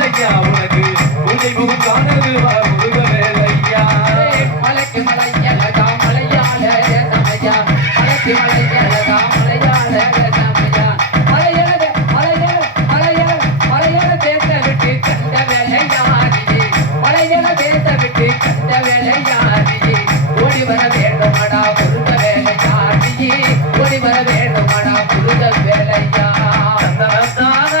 வேலையா உனக்கு பூஜை முகம் காணது வா முருக வேலையா மலைக்கு மலையழகா மலையாள சமையா மலைக்கு மலையழகா மலையாள சமையா மலையழக மலையழ மலையழ மலையழ தேச விட்டு கண்ட வேலையாரியே மலையழ தேச விட்டு கண்ட வேலையாரியே ஓடி வர வேண்டுமடா புருத வேலையாரியே ஓடி வர வேண்டுமடா புருத வேலையா நடத்துவார்